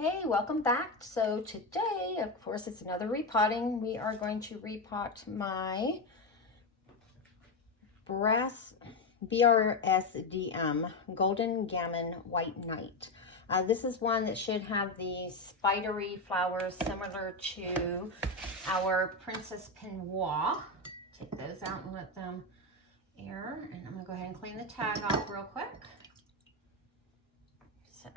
Hey, welcome back. So today, of course, it's another repotting. We are going to repot my BRSDM Golden Gamine White Knight. This is one that should have the spidery flowers similar to our Princess Pinois. Take those out and let them air. And I'm going to go ahead and clean the tag off real quick. So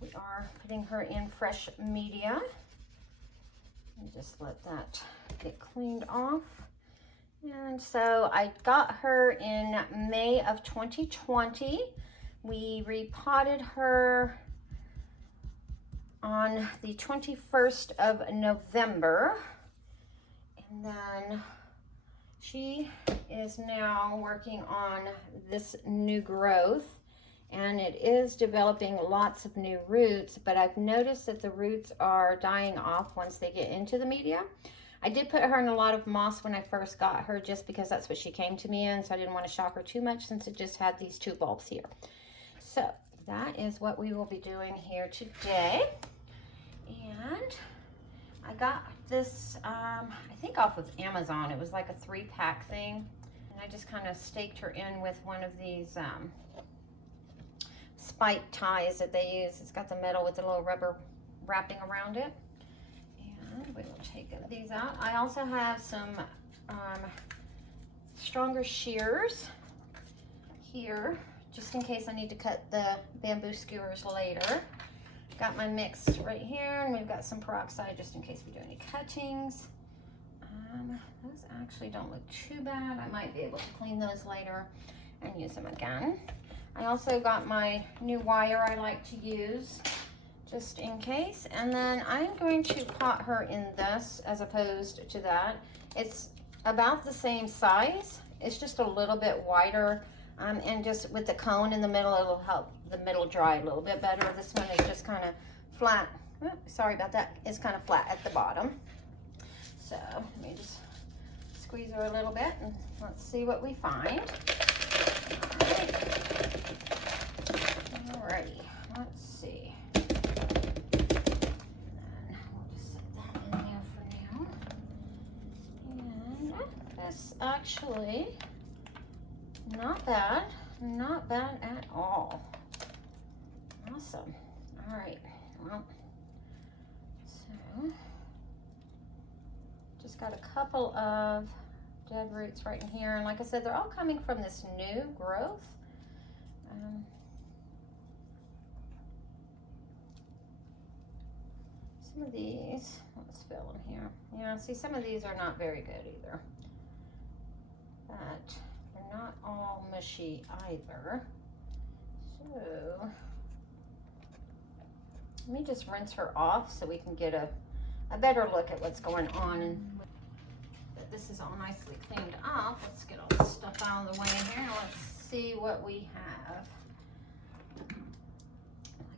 we are putting her in fresh media. And just let that get cleaned off. And so I got her in May of 2020. We repotted her on the 21st of November. And then she is now working on this new growth. And it is developing lots of new roots, but I've noticed that the roots are dying off once they get into the media. I did put her in a lot of moss when I first got her, just because that's what she came to me in, so I didn't want to shock her too much since it just had these two bulbs here. So that is what we will be doing here today. And I got this, I think off of Amazon. It was like a 3-pack thing. And I just kind of staked her in with one of these, spike ties that they use. It's got the metal with the little rubber wrapping around it. And we will take these out. I also have some stronger shears here, just in case I need to cut the bamboo skewers later. Got my mix right here, and we've got some peroxide just in case we do any cuttings. Those actually don't look too bad. I might be able to clean those later and use them again. I also got my new wire I like to use just in case. And then I'm going to pot her in this as opposed to that. It's about the same size. It's just a little bit wider. And just with the cone in the middle, it'll help the middle dry a little bit better. This one is just kind of flat. Oh, sorry about that. It's kind of flat at the bottom. So let me just squeeze her a little bit and let's see what we find. Alrighty, let's see. And then we'll just set that in there for now. And this actually, not bad at all. Awesome. Alright, well, so, just got a couple of dead roots right in here. And like I said, they're all coming from this new growth. Some of these, let's fill in here. Yeah, see, some of these are not very good either. But they're not all mushy either. So, let me just rinse her off so we can get a better look at what's going on. And this is all nicely cleaned up. Let's get all this stuff out of the way here. Let's see what we have.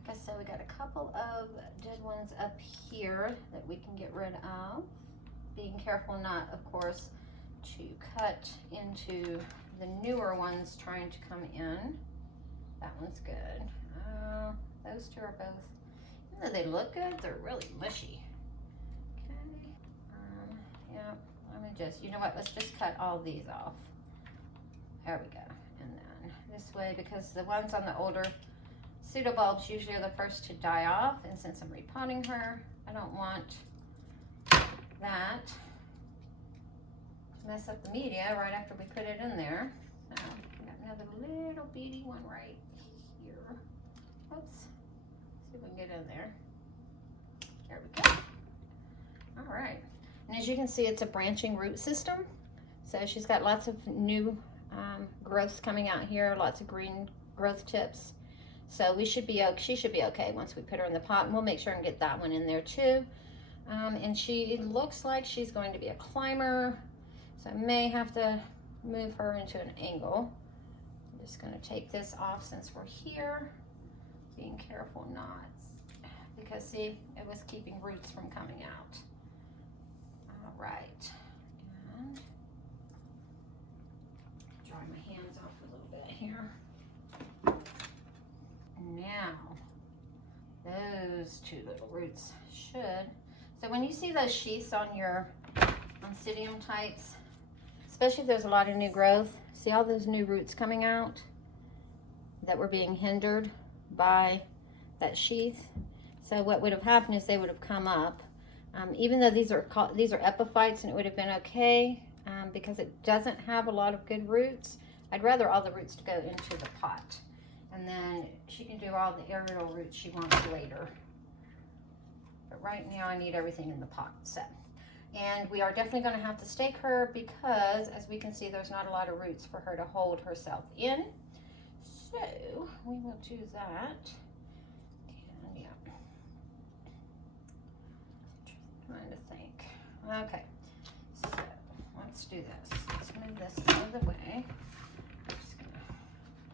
Like I said, we got a couple of dead ones up here that we can get rid of. Being careful not, of course, to cut into the newer ones trying to come in. That one's good. Those two are both, even though they look good, they're really mushy. Okay. Yeah, let me just, you know what, let's just cut all these off. There we go. And then this way, because the ones on the older pseudobulbs usually are the first to die off, and since I'm repotting her, I don't want that to mess up the media right after we put it in there. So we got another little bitty one right here. Oops. See if we can get in there. There we go. All right. And as you can see, it's a branching root system. So she's got lots of new growths coming out here, lots of green growth tips. So she should be okay once we put her in the pot, and we'll make sure and get that one in there too. And she looks like she's going to be a climber, so I may have to move her into an angle. I'm just going to take this off since we're here, being careful not, because see, it was keeping roots from coming out. All right, and dry my hands off a little bit here. Now, those two little roots should. So when you see those sheaths on your Brassidium types, especially if there's a lot of new growth, see all those new roots coming out that were being hindered by that sheath? So what would have happened is they would have come up. Even though these are epiphytes and it would have been okay, because it doesn't have a lot of good roots, I'd rather all the roots to go into the pot. And then she can do all the aerial roots she wants later. But right now I need everything in the pot set. And we are definitely going to have to stake her because, as we can see, there's not a lot of roots for her to hold herself in. So we will do that. And yeah. Trying to think. Okay. So let's do this. Let's move this out of the way. I'm just going to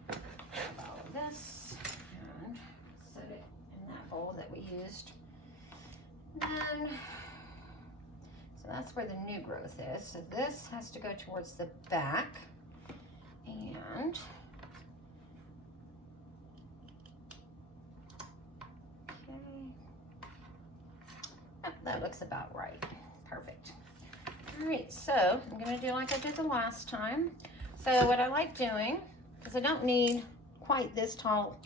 grab all of this and set it in that bowl that we used. And so that's where the new growth is. So this has to go towards the back. And okay. Oh, that looks about right. Perfect. All right, so I'm going to do like I did the last time. So what I like doing, because I don't need quite this tall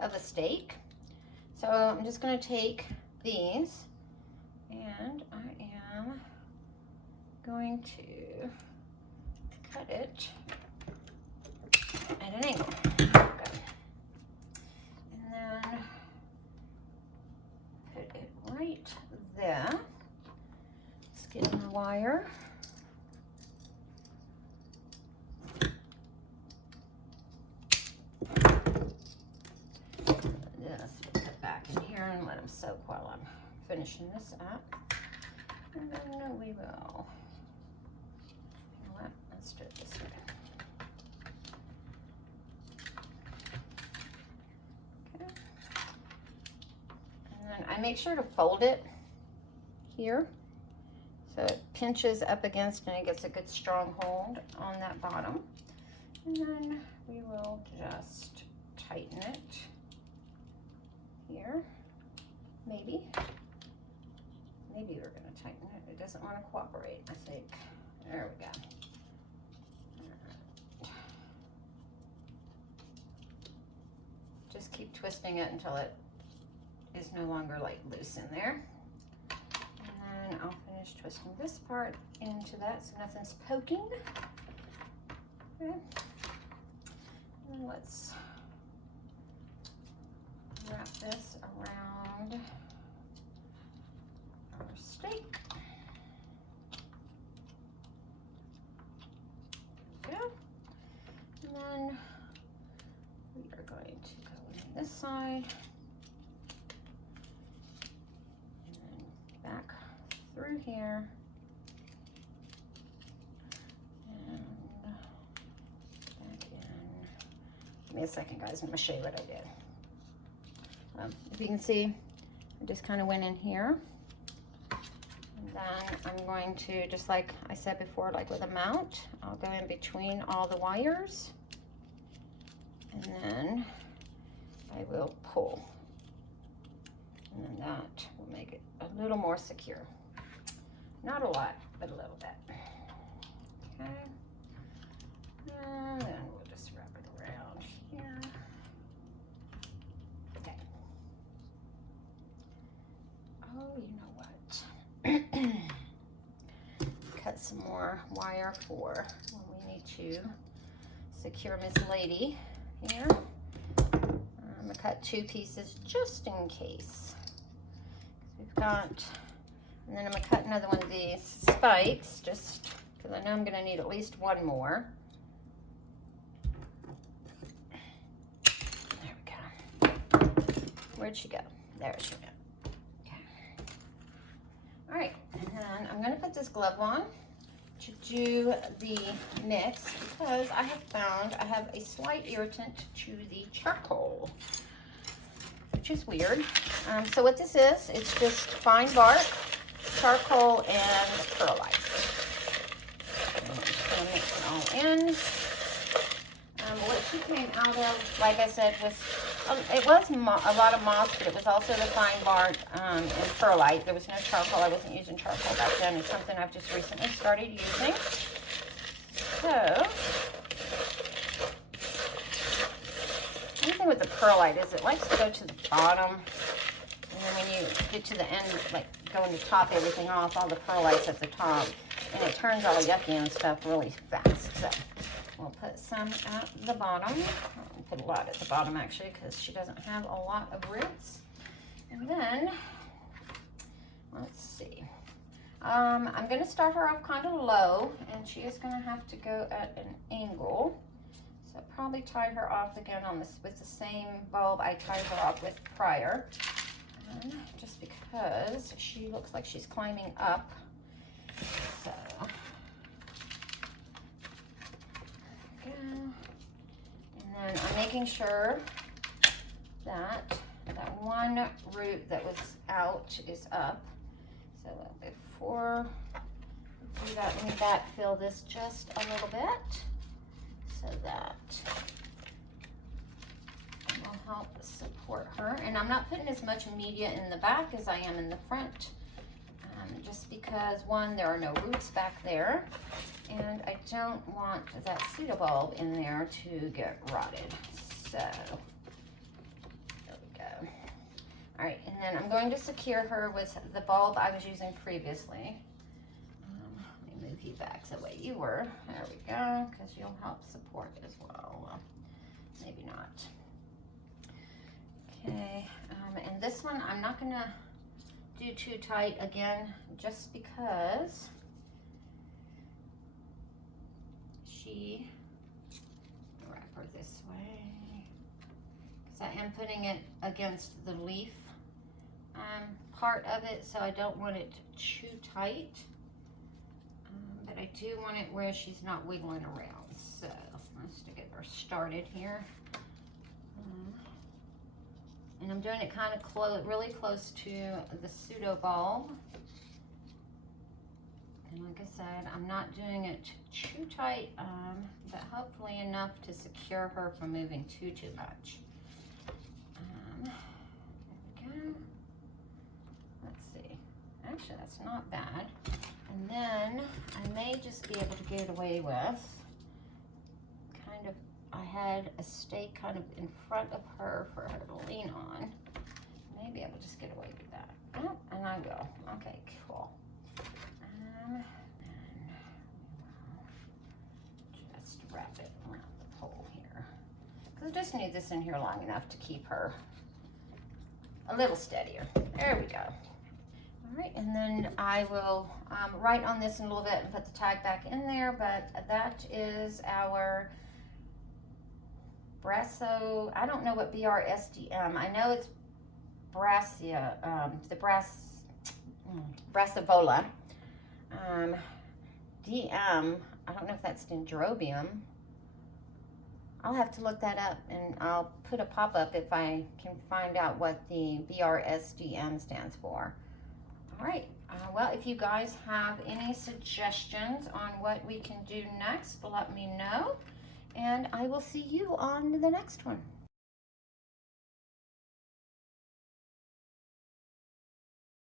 of a stake, so I'm just going to take these and I am going to cut it at an angle. And then put it right there. Let's get my wire. Just put it back in here and let them soak while I'm finishing this up. And then we will, you know what, let's do it this way. Okay. And then I make sure to fold it here so it pinches up against and it gets a good strong hold on that bottom. And then we will just tighten it here, maybe. Maybe we're going to tighten it. It doesn't want to cooperate, I think. There we go. Right. Just keep twisting it until it is no longer like loose in there. And then I'll finish twisting this part into that so nothing's poking. Okay. And let's wrap this around our stake. There we go. And then we are going to go in this side and then back through here and back in. Give me a second, guys. I'm going to show you what I did. If you can see, I just kind of went in here. And then I'm going to, just like I said before, like with a mount, I'll go in between all the wires. And then I will pull. And then that will make it a little more secure. Not a lot, but a little bit. Okay. And then we'll just wrap it around here. Okay. Oh, you know what? Cut some more wire for when we need to secure Miss Lady here. I'm gonna cut 2 pieces just in case. We've got, and then I'm gonna cut another one of these spikes just because I know I'm gonna need at least one more. There we go. Where'd she go? There she went. Okay. All right, and then I'm gonna put this glove on to do the mix because I have found I have a slight irritant to the charcoal, which is weird. So what this is, it's just fine bark, charcoal, and perlite. I'm just gonna mix it all in. What she came out of, like I said, was It was a lot of moss, but it was also the fine bark and perlite. There was no charcoal. I wasn't using charcoal back then. It's something I've just recently started using. So, the thing with the perlite is it likes to go to the bottom. And then when you get to the end, like going to top everything off, all the perlite's at the top. And it turns all yucky and stuff really fast. So, we'll put some at the bottom. I'll put a lot at the bottom actually because she doesn't have a lot of roots. And then, let's see. I'm going to start her off kind of low, and she is going to have to go at an angle. So probably tie her off again on this with the same bulb I tied her off with prior. Just because she looks like she's climbing up. So, and then I'm making sure that that one root that was out is up. So before we do that, let me backfill this just a little bit so that it will help support her. And I'm not putting as much media in the back as I am in the front. Just because, one, there are no roots back there, and I don't want that pseudo bulb in there to get rotted. So, there we go. All right, and then I'm going to secure her with the bulb I was using previously. Let me move you back the way you were. There we go, because you'll help support as well. Maybe not. Okay, and this one I'm not going to do too tight again, just because she, wrap her this way, because I am putting it against the leaf part of it, so I don't want it too tight, but I do want it where she's not wiggling around. So let's get her started here. And I'm doing it kind of close, really close to the pseudo bulb. And like I said, I'm not doing it too tight, but hopefully enough to secure her from moving too much. There we go. Let's see. Actually, that's not bad. And then I may just be able to get away with kind of, I had a stake kind of in front of her for her to lean on. Maybe I will just get away with that. Oh, and I will. Okay, cool. And just wrap it around the pole here. Because I just need this in here long enough to keep her a little steadier. There we go. All right, and then I will write on this in a little bit and put the tag back in there, but that is our I don't know what BRSDM. I know it's Brassivola. DM, I don't know if that's Dendrobium. I'll have to look that up, and I'll put a pop-up if I can find out what the BRSDM stands for. All right, well, if you guys have any suggestions on what we can do next, let me know. And I will see you on the next one.